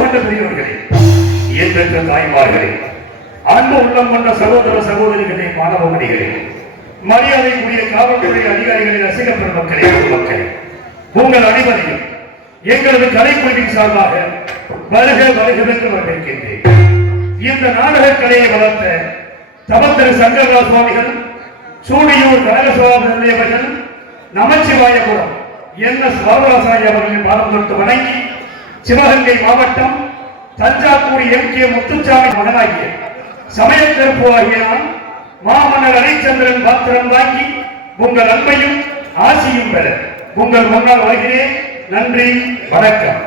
கொண்ட பெரியவர்களே, இயற்ற தாய்மார்களே, அன்பு உள்ளம் கொண்ட சகோதர சகோதரிகளே, மாணவ மணிகளே, மரியாதைக்குரிய காவல்துறை அதிகாரிகளின் ரசிக பெருமக்களே, மக்களே, உங்கள் அனைவரையும் எங்களது கலைக்குழுவின் சார்பாக வருக வருகிறதற்கு வரவேற்கின்றேன். இந்த நாடக கலையை வளர்த்த தவத்திரு சங்கரா சுவாமிகள், சூடியூர் கனகசுவாமி அவர்கள், நமச்சிவாயபுரம் என்.எஸ். வரதராசாரி அவர்களின் பாதம் தொட்டு வணங்கி, சிவகங்கை மாவட்டம் தஞ்சாவூர் எம்.கே. முத்துச்சாமி மகனாகிய சமயக்கருப்பு ஆகிய நான் மாமன்னர் ஹரிச்சந்திரன் பாத்திரம் வாங்கி உங்கள் அன்பையும் ஆசியும் பெற உங்கள் முன்னால் வருகிறேன். நன்றி, வணக்கம்.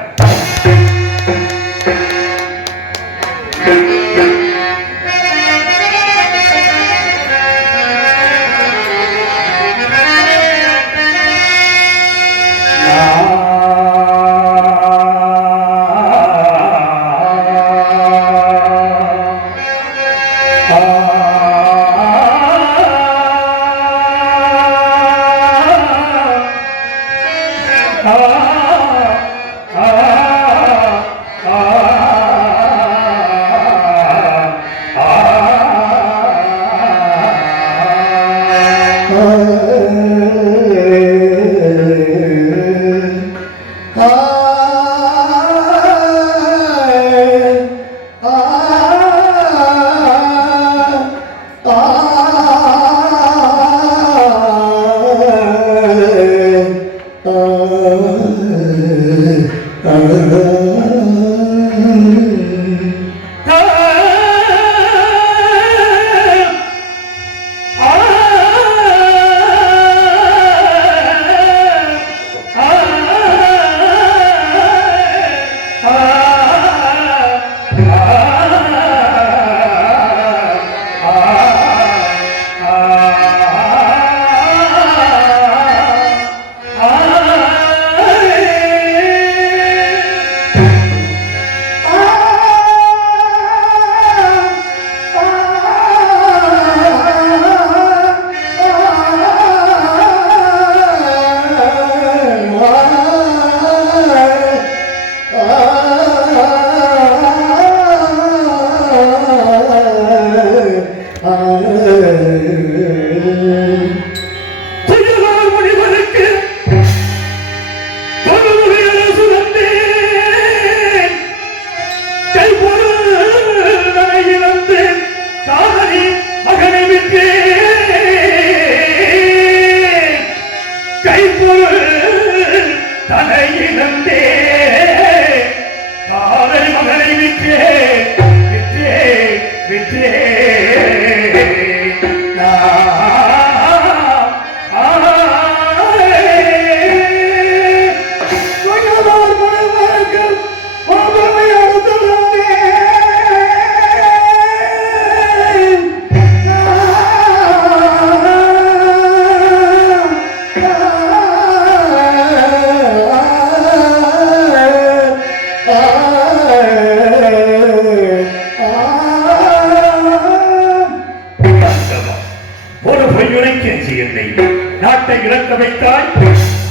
நாட்டை இழக்க வைத்தாய்,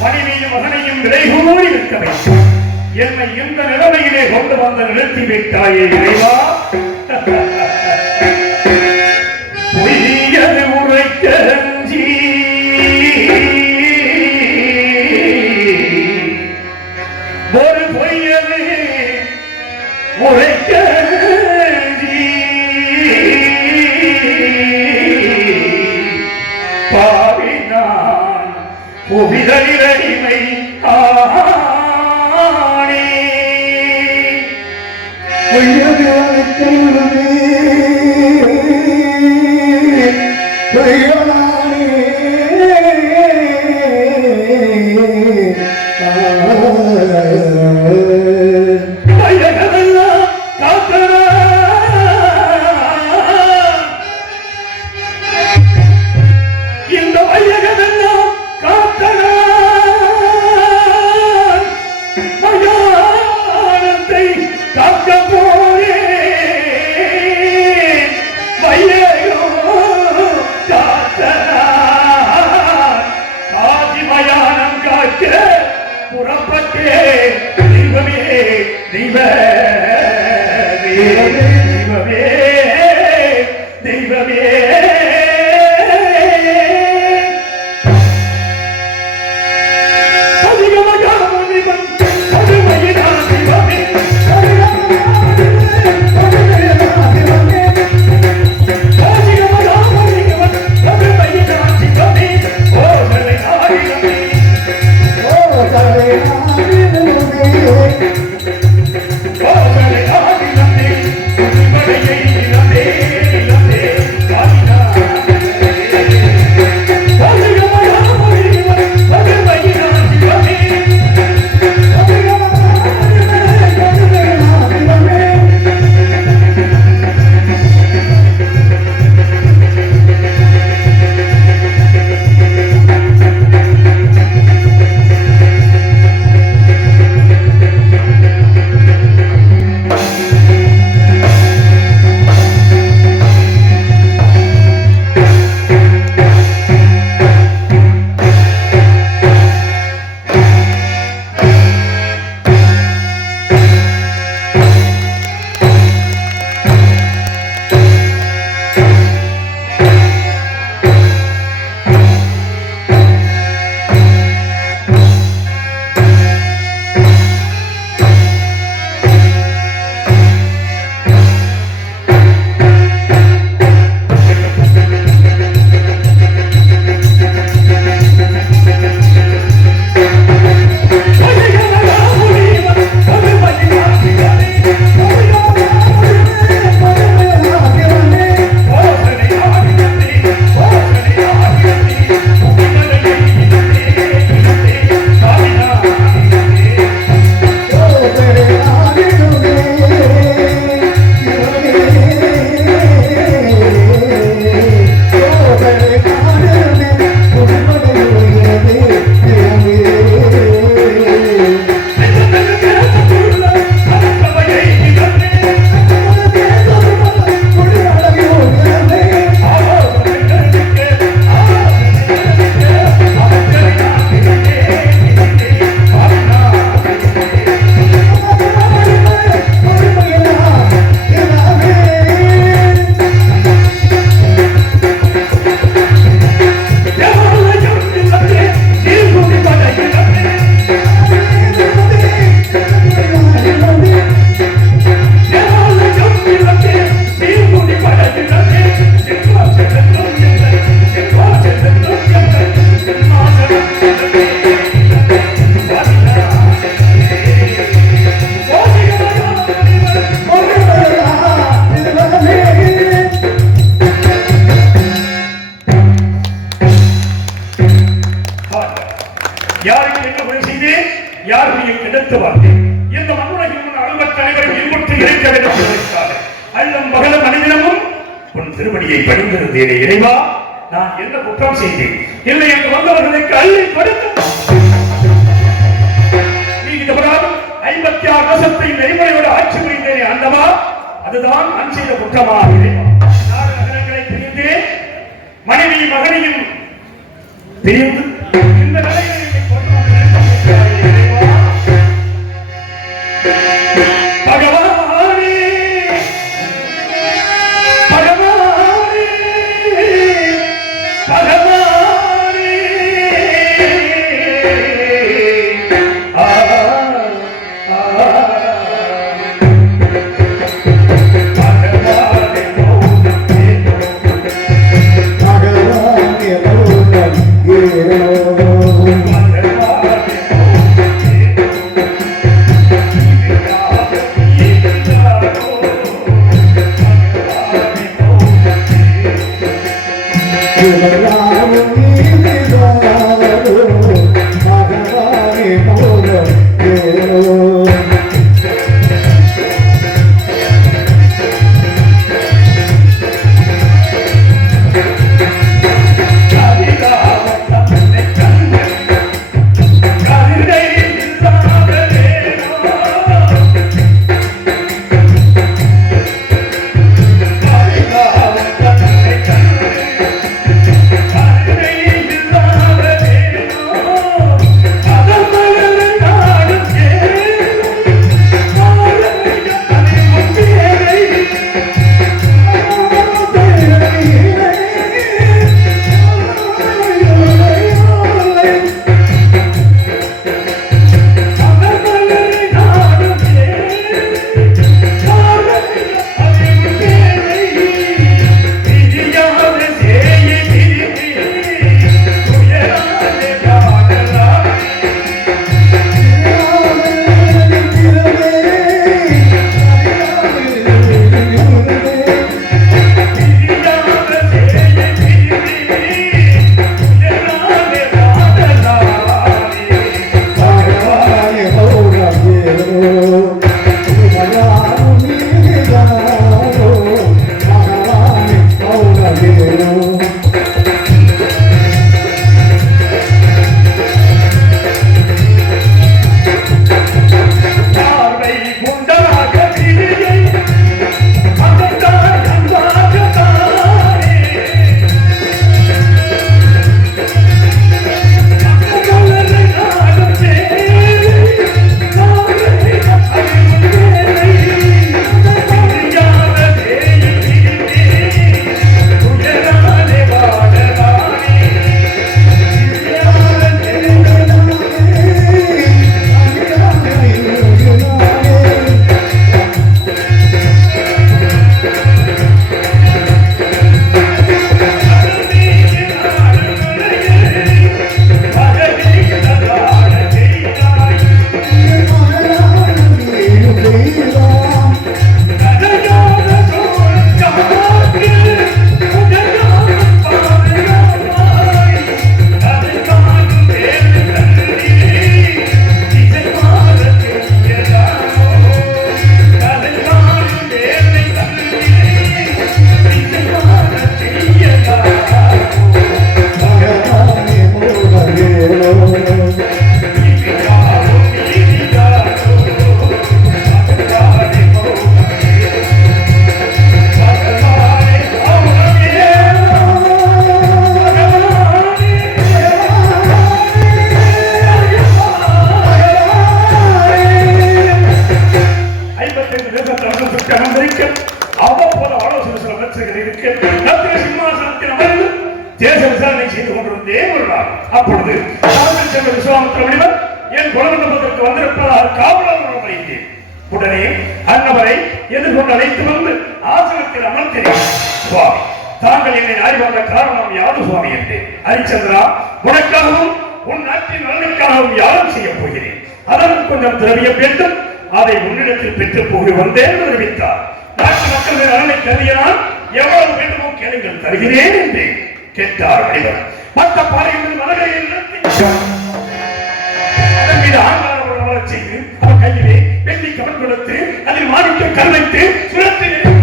மனைவியும் மகனையும் விலைகூறி விற்க வைத்தாய், என்னை இந்த நிலைமையிலே கொண்டு வந்து நிறுத்தி வைத்தாயே இறைவா. பொய்யது உரைக்க அஞ்சி ஒரு பொய்யது உரைக்க புவிதலிரடிமை ஆனே பொய்யது அனைத்துள்ளது பொய்யலானே பையகமெல்லாம் காத்தனா இந்த பையகமெல்லாம் மயானத்தை காக்க போரே மையோ காதி மயானம் காக்க புறப்பட்டே தெய்வமே தெய்வ தெய்வமே தெய்வமே திருவடியை பணிந்திருந்தேனே இறைவா, நான் என்ன குற்றம் செய்தேன்? இல்லை என்று வந்தவர்களுக்கு அள்ளி கொடுக்கும் நீ இந்த புறாவும் 56 வருஷத்தை நெறிமுறையோடு ஆட்சி புரிந்தேனே ஆண்டவா, அதுதான் நான் செய்த குற்றமா? இறைவா, நாடு நகரங்களை பிரிந்து மனைவி மகனையும் பிரிந்து இந்த நிலையில் அப்பொழுது விஸ்வாமித்திர முனிவர் என் குலமண்டபத்திற்கு வந்திருப்பதாக காவலர் வைத்தேன். உடனே அன்னவரை எதிர்கொண்டு அழைத்து வந்து ஆசனத்தில் அமர்த்தினேன். சுவாமி, தாங்கள் என்னை நாடி வந்த காரணம் யாது சுவாமி என்றேன். ஹரிச்சந்திரா, உனக்காகவும் உன் நாட்டின் நலனுக்காகவும் யாரும் செய்ய போகிறேன். அதற்கு கொஞ்சம் திரவியம் வேண்டும், அதை உன்னிடத்தில் பெற்று போக வந்தேன் என்று தெரிவித்தார். நாட்டு மக்களின் நலனை கருதினால் எவ்வளவு வேண்டுமோ கேளுங்கள், தருகிறேன் என்றேன். கேட்டார் மனிதர். மற்ற பாறைகளின் மலர்களை நிறுத்தி அதன் மீது ஆங்காரம் வளரச் செய்து அவர் கையிலே வெள்ளி கவன் கொடுத்து அதில் மாணிக்க கல் வைத்து சுழற்றினேன்.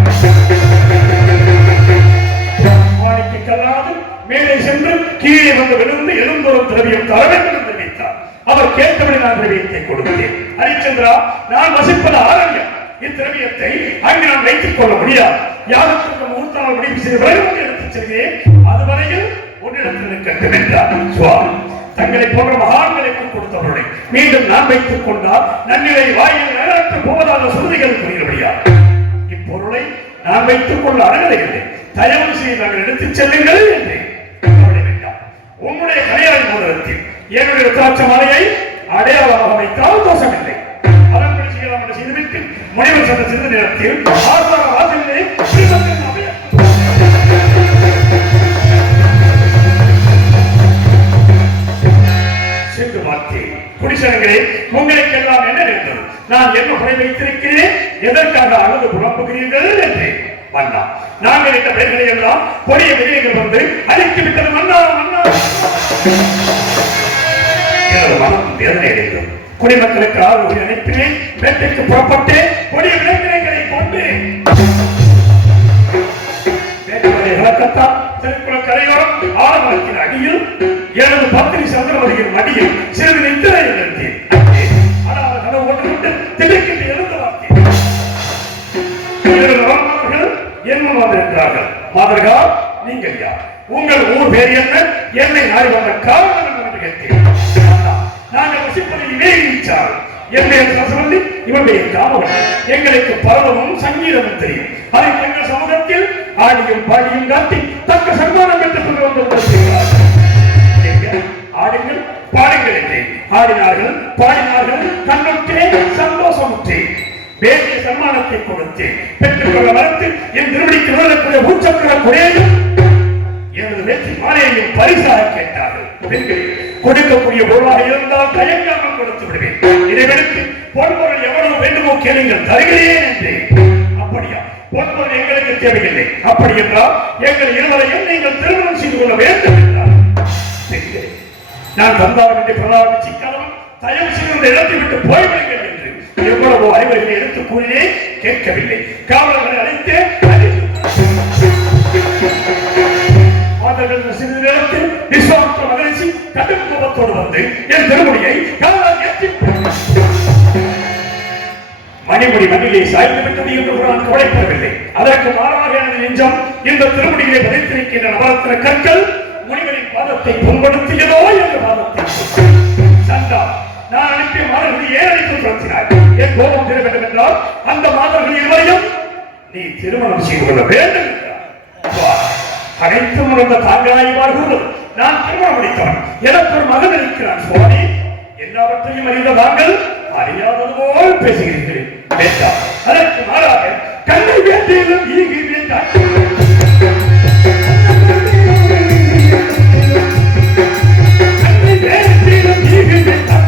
மாணிக்க கல்லாது மேலே சென்று கீழே வந்து விழுந்து எழுந்தோறும் திரவியம் தர வேண்டும் என்று தெரிவித்தார். அவர் கேட்டபடி நான் திரவியத்தை கொடுத்தேன். ஹரிச்சந்திரா, நான் வசிப்பது ஆரண்யம். இத்திரவியத்தை அங்கு நான் வைத்துக் கொள்ள முடியாது. யாருக்கு முகூர்த்தால் முடிவு செய்து விரைவில் எடுத்துச் செல்கிறேன். அதுவரையில் உன்னிடத்தில் இருக்கட்டும் என்றார். சுவாமி, தங்களை போன்ற மகான்களுக்கு கொடுத்தவர்களை மீண்டும் நான் வைத்துக் கொண்டால் நன்னிலை வாயில் நகரத்து போவதாக சுருதிகள் புரிகிறபடியா இப்பொருளை நான் வைத்துக் கொள்ள அருகதைகளை தயவு செய்து நாங்கள் எடுத்துச் செல்லுங்கள் என்று வேண்டாம். உன்னுடைய கல்யாண மோதிரத்தில் என்னுடைய திராட்ச மாலையை அடையாளமாக வைத்தால் தோஷமில்லை. அதன்படி செய்யலாம் என்று செய்துவிட்டு முனிவர் சென்ற சிறிது நேரத்தில் ஆசார வாசலிலே சென்று பார்த்தேன். குடிசனங்களே, உங்களுக்கெல்லாம் என்ன நேர்ந்தது? நான் என்ன குறை வைத்திருக்கிறேன்? எதற்காக அழுது புலம்புகிறீர்கள் என்று. மன்னா, நாங்கள் இந்த பெயர்களை எல்லாம் கொடிய விடயங்கள் வந்து அழித்து விட்டது. மன்னா மன்னா, எனது மனம் வேதனை அடைந்தது. குடிமக்களுக்கு ஆர்வம் அனுப்பினேன். வேட்டைக்கு புறப்பட்டு கொடிய விளைநிலைகளை கொண்டு வேட்டைகளை இழக்கத்தான் திருக்குள கரையோரம் ஆலமரத்தின் அடியில் எனது பத்திரி சந்திரவதியின் மடியில் சிறிது நித்திரை நிறுத்தேன். ஆனால் கனவு ஒன்று கொண்டு திடீர்ந்து எழுந்து பார்த்தேன். என்ன வந்திருக்கிறார்கள். மாதர்களா, நீங்கள் யார்? உங்கள் ஊர் பேர் என்ன? என்னை நாடி வந்த காரணம் என்று கேட்டேன். நாங்கள் வசிப்பதில் இணைச்சார் என்னுடைய சொல்லி இவருடைய காமவன் எங்களுக்கு பரவமும் சங்கீதமும் தெரியும். அதற்கு எங்கள் சமூகத்தில் ஆடியும் பாடியும் காட்டி தக்க சன்மானம் பெற்றுக் கொண்டு வந்து ஆடுங்கள் பாடுங்கள் என்றே ஆடினார்கள், பாடினார்கள். கண்ணுற்றே சந்தோஷமுற்றே வேண்டிய சன்மானத்தை கொடுத்து பெற்றுக்கொள்ள மறுத்து என் திருவடிக்கு விழுதக்கூடிய பூச்சக்கர குறையையும் எனது வெற்றி மாலையையும் பரிசாக கேட்டார்கள். பெண்கள் கொடுக்கக்கூடிய பொருளாக இருந்தால் தயங்காமல் கொடுத்து விடுவேன். இதைவிடுத்து பொன்பொருள் எவ்வளவு வேண்டுமோ கேளுங்கள், தருகிறேன் என்றேன். அப்படியா? பொன்பொருள் எங்களுக்கு தேவையில்லை. அப்படி என்றால் எங்கள் இருவரையும் நீங்கள் திருமணம் செய்து கொள்ள வேண்டும் என்றார். நான் தந்தாரம் என்று பிரதான சிக்காரம் தயவு செய்து இடத்தை விட்டு போய்விடுங்கள் என்று எவ்வளவோ அறிவுரைகளை எடுத்து கூறினேன், கேட்கவில்லை. காவலர்களை அழைத்து சிறிது நேரத்தில் விஸ்வாமித்திர மகரிஷி கடும் கோபத்தோடு வந்து என் திருமுடியை மணிமுடி மண்ணிலே சாய்ந்து விட்டது என்று நான் கவலைப்படவில்லை. அதற்கு மாறாக எனது நெஞ்சம் இந்த திருமுடியிலே பதித்திருக்கின்ற நவரத்தின கற்கள் முனிவரின் பாதத்தை புண்படுத்தியதோ என்ற பாதத்தை சண்டா நான் அனுப்பிய மாதர்களை ஏன் அழைத்து துரத்தினாய்? என் கோபம் தீர வேண்டும் என்றால் அந்த மாதர்கள் இருவரையும் நீ திருமணம் செய்து கொள்ள வேண்டும் என்றார். அனைத்து முறைந்த தாங்களாய்வார்கள் நான் திருமணம் முடித்தவன், எனக்கு ஒரு மகன் இருக்கிறான். சுவாமி, எல்லாவற்றையும் அறிந்த தாங்கள் அறியாதது போல் பேசுகிறீர்கள். அதற்கு மாறாக கண்ணை வேண்டியதும் ஈகி வேண்டாம். கண்ணை வேண்டியதும் ஈகி வேண்டாம்.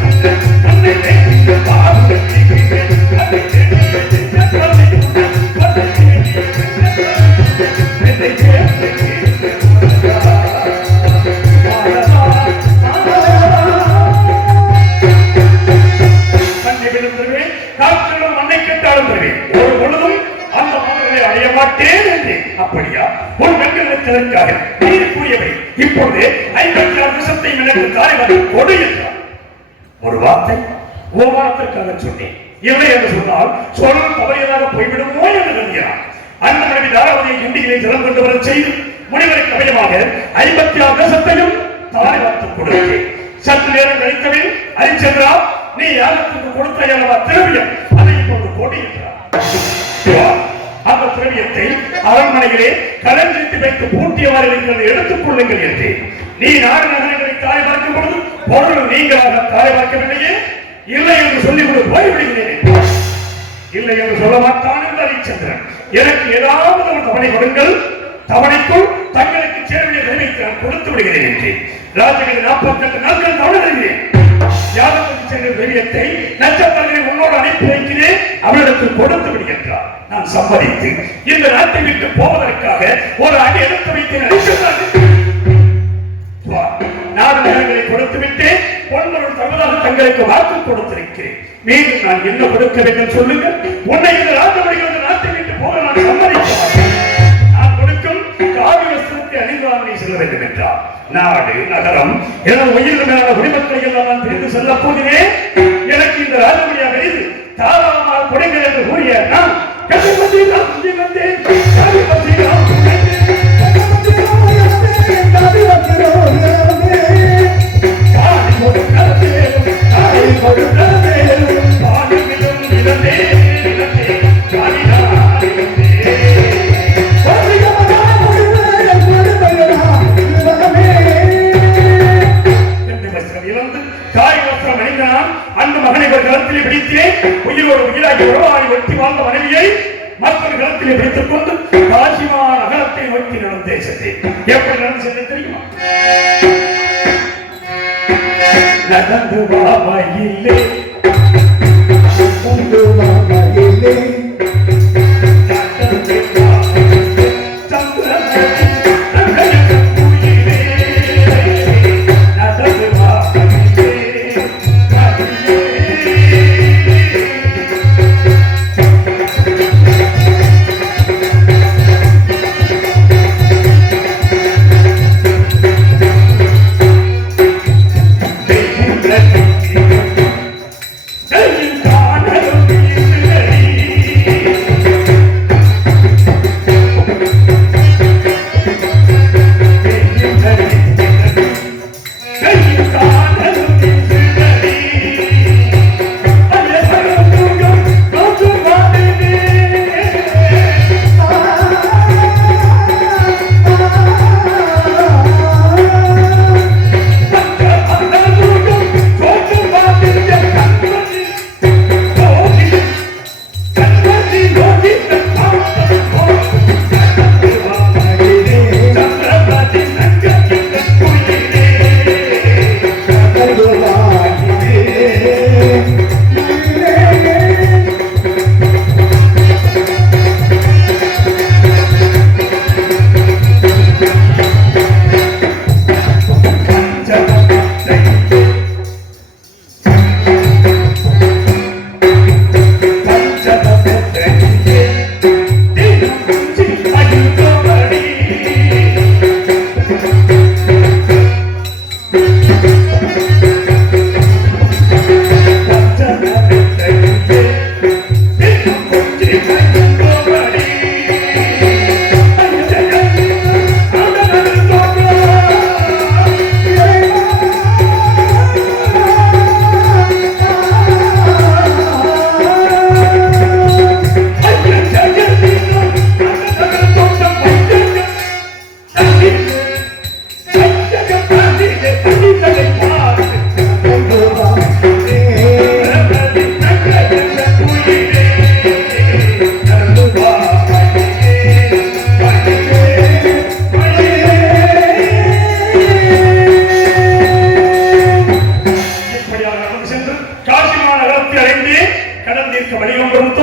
கண்ணை வேண்டியதும் பாவம் ஈகி வேண்டாம். அப்படியா? ஒரு வெண்கலத்திற்காக நீர் கூறியவை இப்பொழுது 56 வருஷத்தை எனக்கு தாய்வாரி கொடு என்றார். ஒரு வார்த்தை ஓமானத்திற்காக சொன்னேன். இல்லை என்று சொன்னால் சொல் தவறியதாக போய்விடுமோ என்று கருதினார். அந்த மனைவி தாராவதியை இண்டிகளை திறம் கொண்டு வர செய்து முனிவருக்கு அபயமாக 56 வருஷத்தையும் தாய்வார்த்து கொடுத்தேன். சற்று நேரம் கழித்தவே ஹரிச்சந்திரா, நீ யாருக்கு கொடுத்த அல்லவா திரவியம், அதை இப்போது கொடு என்றார். அந்த திரவியத்தை அரண்மனையிலே கலஞ்சிட்டு வைத்து பூட்டியவாறு இருக்கிறது, எடுத்துக் கொள்ளுங்கள் என்று நீ நாடு நகரங்களை தாய் பார்க்கும் பொழுது பொருள் நீங்களாக தாய் பார்க்கவில்லையே. இல்லை என்று சொல்லிவிட்டு போய்விடுகிறேன். இல்லை என்று சொல்ல மாட்டான் என்று ஹரிச்சந்திரன். எனக்கு ஏதாவது ஒரு தவணை கொடுங்கள், தவணைக்குள் தங்களுக்கு சேரவில்லை தெரிவித்து நான் கொடுத்து விடுகிறேன் என்று ராஜகிரி 48 நாட்கள் தவணை தருகிறேன். யாதவருக்கு சென்ற திரவியத்தை நட்சத்திரங்களை உன்னோடு அனுப்பி வைக்கிறேன், அவரிடத்தில் கொடுத்து விடுகின்றார். நான் சம்மதித்து இந்த நாட்டை விட்டு போவதற்காக ஒரு அடி எடுத்து வைத்தேன். நாடு நகரங்களை கொடுத்து விட்டேன், பொன்பொருள் தருவதாக தங்களுக்கு வாக்கு கொடுத்திருக்கிறேன். மீண்டும் நான் என்ன கொடுக்க வேண்டும் சொல்லுங்கள். உன்னை இந்த ராஜமணிகள் நாட்டை விட்டு போக நான் சம்மதிக்க மாட்டேன். நான் கொடுக்கும் காவி வஸ்திரத்தை அணிந்துவாங்க செல்ல வேண்டும் என்றார். நாடு நகரம் எனது உயிர் மேலான குடிமக்களை எல்லாம் நான் பிரிந்து செல்ல போகிறேன். எனக்கு இந்த ராஜமணியாக இருந்து தாராளமாக கொடுங்கள் என்று கூறிய நான் அந்த மகனை களத்திலே பிடித்தேன். உயிரோடு உயிராகி உறவாடி வெட்டி வாழ்ந்த மனைவியை மற்றொரு களத்திலே பிடித்துக் கொண்டு காசிமா நகரத்தை நோக்கி நடந்த தேசத்தை எப்படி நடந்து செல்ல தெரியுமா? நடந்து வாமையிலே உண்டு வாமையிலே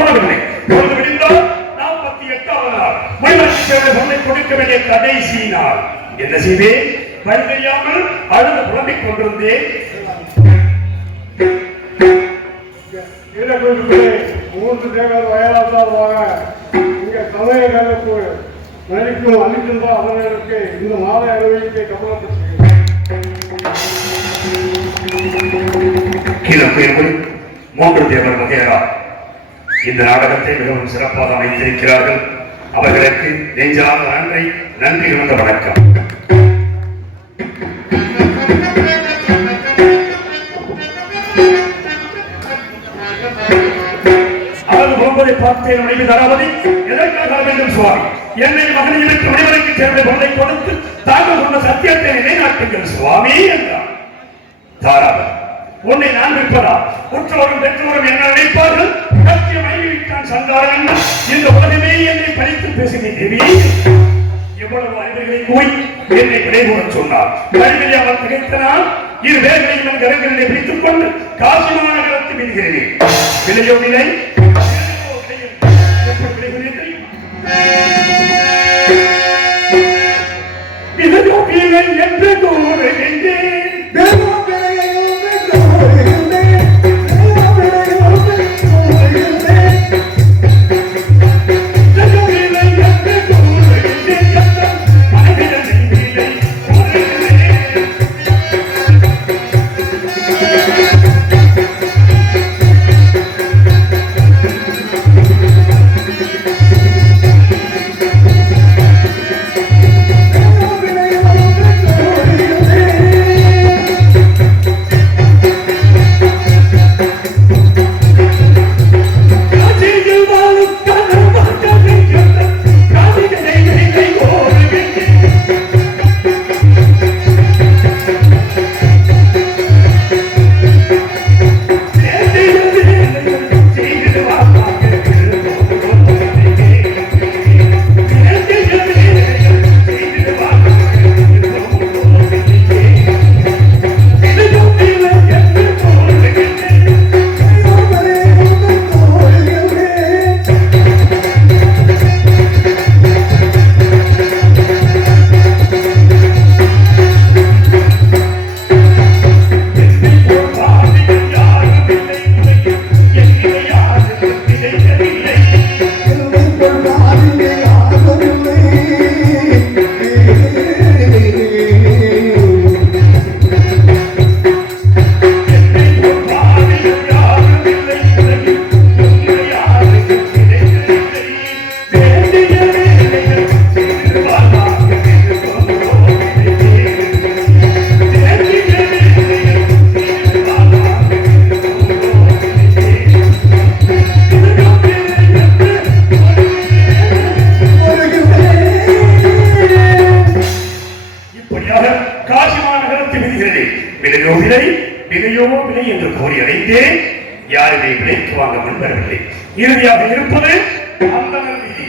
தோணவில்லை. பொழுது விடிந்தால் 48வது நாள் மயிலாட்சி சேவை பொருளை கொடுக்க வேண்டிய கடைசி நாள். என்ன செய்வேன்? வழி தெரியாமல் அழுது புலம்பிக் கொண்டிருந்தேன். மூன்று தேவர் வயலாசார்வாக இங்க சமயங்களுக்கு நடிக்கும் அளிக்கின்ற அவர்களுக்கு இந்த மாலை அறிவிப்பை கவனப்படுத்துகிறேன். மூன்று தேவர் வகையரா இந்த நாடகத்தை மிகவும் சிறப்பாக அமைத்திருக்கிறார்கள். அவர்களுக்கு நெஞ்சார்ந்த நன்றி கலந்த வணக்கம். அவர்கள் போகுவதை பார்த்தேன். மனைவி தராவதி எதற்காக வேண்டும் சுவாமி? என்னை மகனிற்கு மனிதனுக்கு சேர்ந்த பொருளை கொடுத்து தாங்கள் சொன்ன சத்தியத்தை நிலைநாட்டுங்கள் சுவாமி என்றார். தாராவதி, உன்னை நான் விற்பதா? உற்றோரும் பெற்றோரும் என்ன நினைப்பார்கள்? சத்தியம் ஐவிட்டான் சந்தாரன். இந்த உலகமே என்னை பழித்து பேசுகிறேன் தேவி. எவ்வளவு அறிவுகளை கூறி என்னை விடைகூற சொன்னார். அறிவிலே அவர் திகைத்தனால் இரு வேர்களையும் என் கரங்களிலே பிடித்துக் கொண்டு காசி மாநகரத்து விடுகிறேன். விலையோ விலை எப்படி விளைகிறீர்கள்? விலையோ விலை என்று கூறுகின்றேன். என்று கூறி அடைந்தேன். யாருமே விலைக்கு வாங்க முன்வரவில்லை. இறுதியாக இருப்பது அந்தனர் வீதி.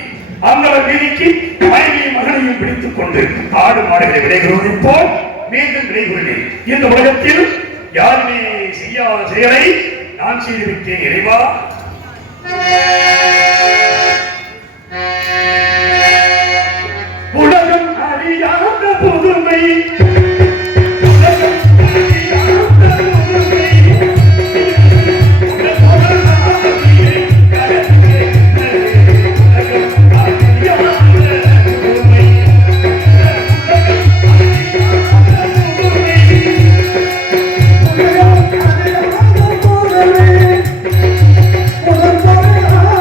அந்தனர் வீதிக்கு மனைவியும் மகனையும் பிடித்துக் கொண்டு ஆடு மாடுகளை விளைகிறோம் போல் மீண்டும் விளைகிறேன். இந்த உலகத்தில் யாருமே செய்யாத செயலை நான் செய்துவிட்டேன் இறைவா. உலகம் அறியாத புதுமை Oh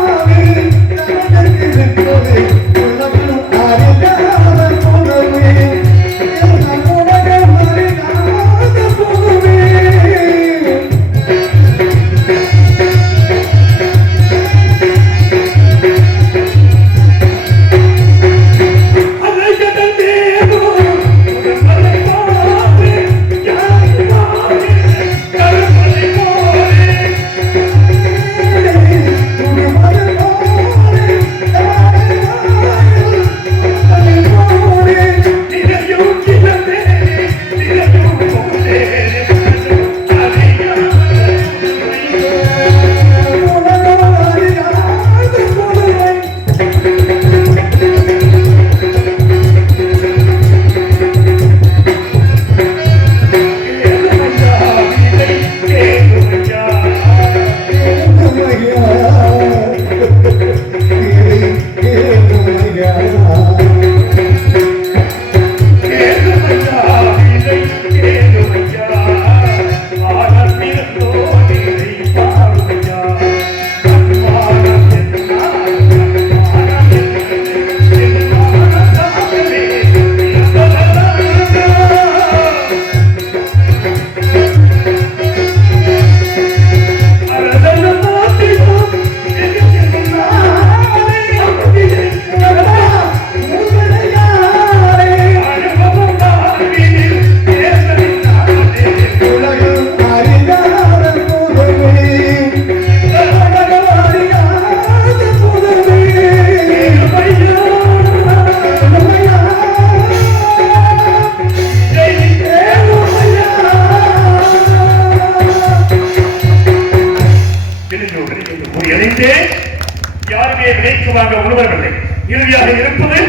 அங்கே விலைக்கு வாங்க உணவர்களை இறுதியாக இருப்பது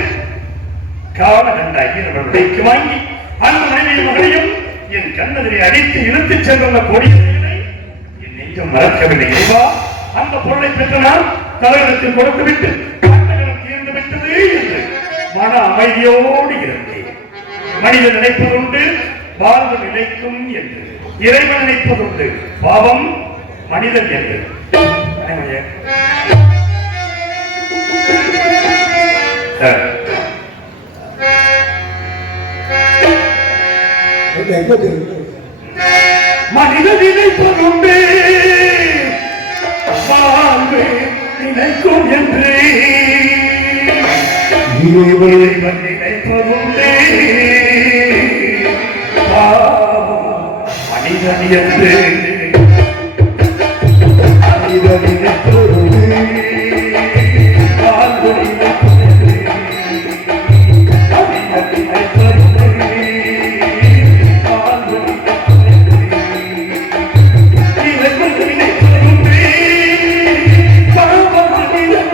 காவலகண்டாய் விலைக்கு வாங்கி அந்த மனைவி மகளையும் என் கண்ணதிரை அடித்து இழுத்துச் சென்ற கொடியை என் நெஞ்சம் மறக்கவில்லை. இறைவா, அந்த பொருளை பெற்ற நான் தலைவருக்கு கொடுத்துவிட்டு தீர்ந்து விட்டது என்று மன அமைதியோடு இருந்தேன். மனிதன் நினைப்பதுண்டு வாழ்வு நிலைக்கும் என்று, இறைவன் நினைப்பதுண்டு பாவம் மனிதன் என்று. மனித நினைப்பதுண்டு வாழ்வு நினைக்கும் என்று, இறைவன் நினைப்பதுண்டு மனிதன் என்று. மனிதன் நினைப்பதுண்டு வாழ்வு நினைக்கும் என்று, மனிதன் நினைப்பதுண்டு வாழ்வு நினைக்கும் என்று. இறைவன் நினைப்பதுண்டு பாவம் மனிதன்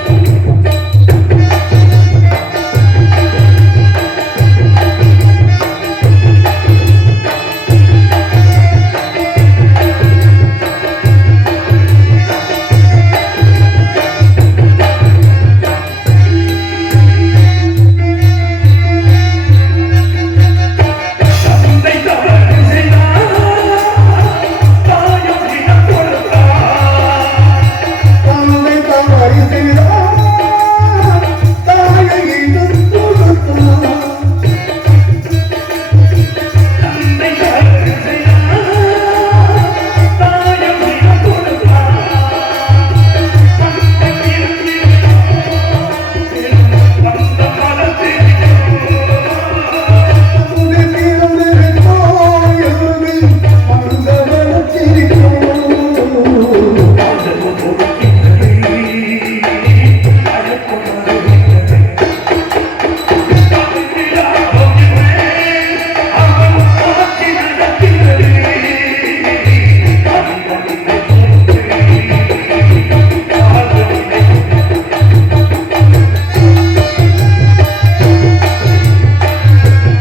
என்று.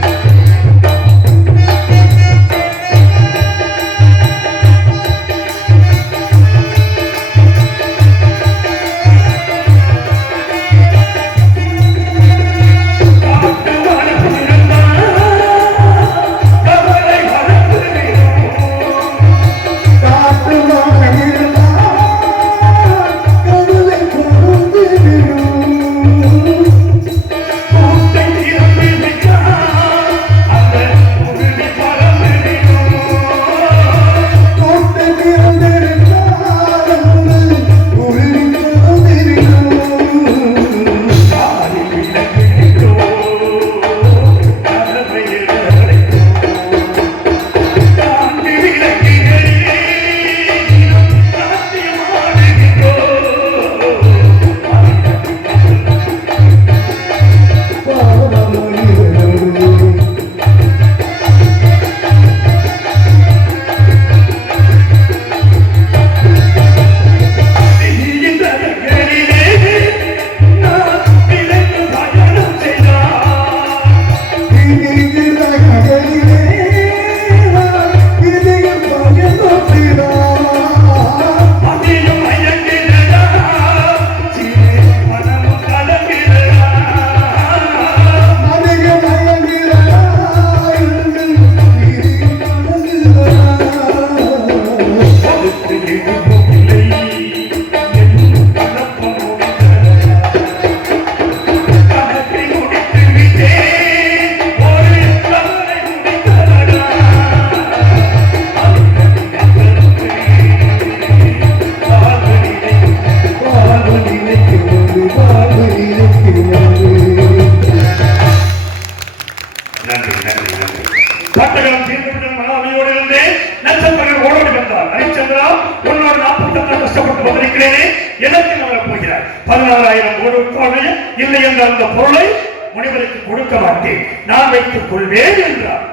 இல்லை என்ற அந்த பொருளை முனிவருக்கு கொடுக்க மாட்டேன், நான் வைத்துக் கொள்வேன் என்றார்.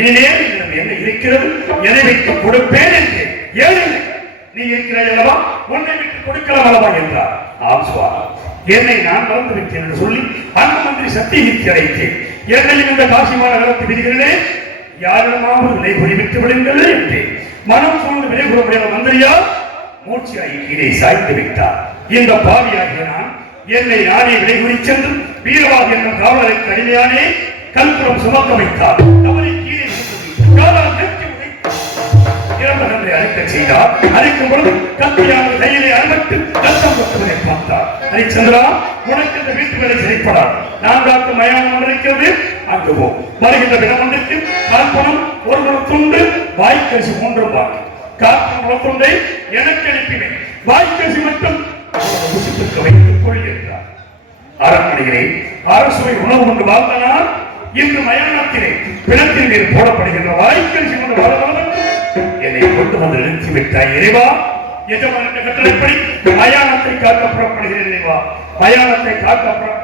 இனிமேல் என்னிடம் என்ன இருக்கிறது எதை வைத்து கொடுப்பேன் என்று ஏழை நீ இருக்கிறாய் அல்லவா உன்னை விட்டு கொடுக்கலாம் அல்லவா என்றார். ஆம் சுவாமி, என்னை நான் மறந்து விட்டேன் என்று சொல்லி அந்த மந்திரி சத்தியத்தை அழைத்தேன். என்னையும் இந்த காசி மாநகரத்து விதிகளே யாரிடமாவது விலை கூறி விட்டு விடுங்கள் என்று மனம் சூழ்ந்து விலை கூற முடியாத மந்திரியா மூர்ச்சியாகி கீழே சாய்ந்து விட்டார். இந்த பாவியாகிய நான் என்னை நானே விலை கூறி சென்று வீரவாக என்னும் காவலரை கடுமையானே கல்புறம் சுமக்க வைத்தார். அவரை கீழே இறந்தவரை அழைக்க செய்தார். அழைக்கும் பொழுது கத்தியானது கையிலே அறுபட்டு ரத்தம் கொட்டுவதை பார்த்தார். ஹரிச்சந்திரா, உனக்கு இந்த வீட்டு வேலை சிறைப்படாது. நான் காத்து மயானம் இருக்கிறது, அங்கு போ. வருகின்ற விடம் ஒன்றுக்கு காற்பணம் ஒரு துண்டு வாய்க்கரிசி 3 பாக்கி. காற்பணம் துண்டை எனக்கு அனுப்பினேன், வாய்க்கரிசி மட்டும் வைத்துக் கொள் என்றார். அரண்மனையிலே அரசுவை உணவு கொண்டு வாழ்ந்தனால் இன்று மயானத்திலே பிணத்தின் மேல் போடப்படுகின்ற வாய்க்கரிசி கொண்டு வாழ்வதற்கு என்னை கொண்டு வந்து நிறுத்திவிட்டாய் இறைவா. எஜமான் என்ற கட்டளைப்படி மயானத்தை காக்க புறப்படுகிறேன் இறைவா, மயானத்தை காக்க புறப்படுகிறேன்.